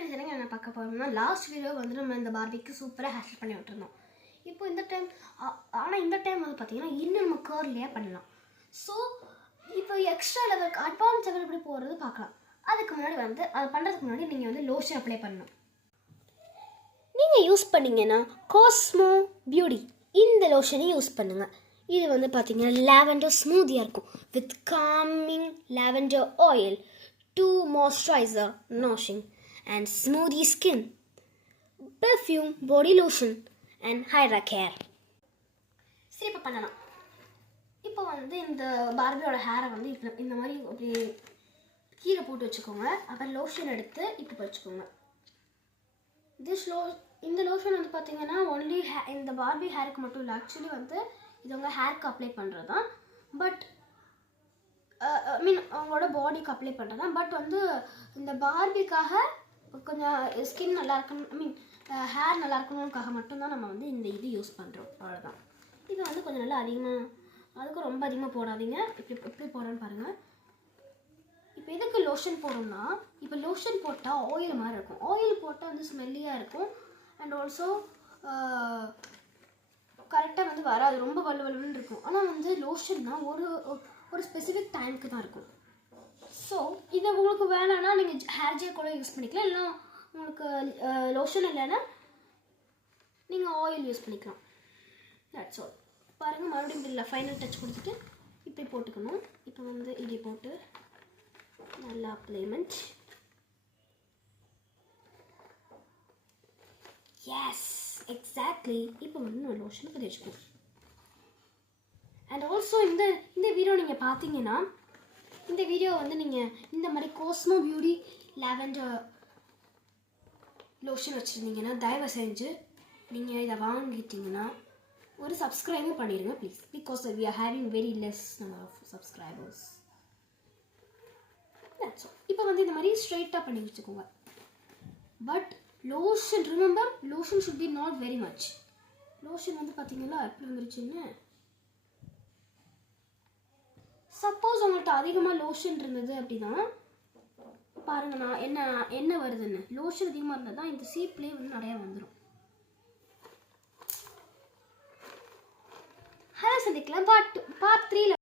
Friends எனக்கு என்ன பார்க்க போகிறோம்னா லாஸ்ட் வீடியோ வந்து நம்ம இந்த பார்பிக்கு சூப்பராக ஹேர் பண்ணி விட்டுருந்தோம். இப்போ இந்த டைம் ஆனால் இந்த டைம் வந்து பார்த்தீங்கன்னா இன்னும் நம்ம கர்லியாக பண்ணலாம். ஸோ இப்போ எக்ஸ்ட்ரா லெவலுக்கு அட்வான்ஸ் லெவல் எப்படி போகிறது பார்க்கலாம். அதுக்கு முன்னாடி வந்து அது பண்ணுறதுக்கு முன்னாடி நீங்கள் வந்து லோஷன் அப்ளை பண்ணணும். நீங்கள் யூஸ் பண்ணிங்கன்னா காஸ்மோ பியூட்டி இந்த லோஷனை யூஸ் பண்ணுங்கள். இது வந்து பார்த்தீங்கன்னா லாவெண்டர் ஸ்மூதியாக இருக்கும் with calming lavender oil to moisturizer, nourishing and smoothie skin, perfume, body lotion and hydra care. சரி இப்போ பண்ணலாம். இப்போ வந்து இந்த பார்பியோட ஹேரை வந்து இந்த மாதிரி அப்படி கீழே போட்டு வச்சுக்கோங்க. அப்புறம் லோஷன் எடுத்து இப்படி வச்சுக்கோங்க. இந்த லோஷன் வந்து பார்த்தீங்கன்னா ஒன்லி இந்த பார்பி ஹேருக்கு மட்டும் இல்லை, ஆக்சுவலி வந்து இது உங்கள் ஹேருக்கு அப்ளை பண்ணுறது தான். பட் அவங்களோட பாடிக்கு அப்ளை பண்ணுறது தான். பட் வந்து இந்த பார்பிக்காக கொஞ்சம் ஸ்கின் நல்லா இருக்கணும், ஹேர் நல்லா இருக்கணுக்காக மட்டும்தான் நம்ம வந்து இந்த இது யூஸ் பண்ணுறோம். அவ்வளோதான். இது வந்து கொஞ்சம் நல்லா அதிகமாக, அதுக்கும் ரொம்ப அதிகமாக போடாதீங்க. எப்படி போடுறோன்னு பாருங்கள். இப்போ எதுக்கு லோஷன் போடுறோம்னா, இப்போ லோஷன் போட்டால் ஆயில் மாதிரி இருக்கும். ஆயில் போட்டால் வந்து ஸ்மெல்லியாக இருக்கும். அண்ட் ஆல்சோ கரெக்டாக வந்து வராது, ரொம்ப வலுவலுன்னு இருக்கும். ஆனால் வந்து லோஷன்னா ஒரு ஸ்பெசிஃபிக் டைமுக்கு தான் இருக்கும். ஸோ இதை உங்களுக்கு வேணான்னா நீங்கள் ஹேர் ஜெல் கூட யூஸ் பண்ணிக்கலாம். இல்லை உங்களுக்கு லோஷன் இல்லைன்னா நீங்கள் ஆயில் யூஸ் பண்ணிக்கலாம். That's all. பாருங்கள், மறுபடியும் இதில் ஃபைனல் டச் கொடுத்துட்டு இப்படி போட்டுக்கணும். இப்போ வந்து இப்படி போட்டு நல்லா அப்ளைமெண்ட். S, exactly. இப்போ வந்து நான் லோஷனுக்கு தேய்ச்சிக்கணும். அண்ட் ஆல்சோ இந்த வீடியோ நீங்கள் பார்த்தீங்கன்னா, இந்த வீடியோ வந்து நீங்கள் இந்த மாதிரி காஸ்மோ பியூட்டி லாவெண்டர் லோஷன் வச்சுருந்தீங்கன்னா தயவு செஞ்சு நீங்கள் இதை வாங்கிட்டீங்கன்னா ஒரு சப்ஸ்கிரைபும் பண்ணிடுங்க please. Because we are having very less number of subscribers. இப்போ வந்து இந்த மாதிரி ஸ்ட்ரைட்டாக பண்ணி வச்சுக்கோங்க. But lotion, remember, lotion should be not very much. Lotion வந்து பார்த்தீங்கன்னா எப்படி வந்துருச்சுன்னு, சப்போஸ் உங்கள்கிட்ட அதிகமாக லோஷன் இருந்தது அப்படின்னா பாருங்கள், நான் என்ன வருதுன்னு. லோஷன் அதிகமாக இருந்தால் தான் இந்த சீப்லேயே வந்து நிறையா வந்துடும். ஹலோ, சந்திக்கலாம் பார்ட் 3.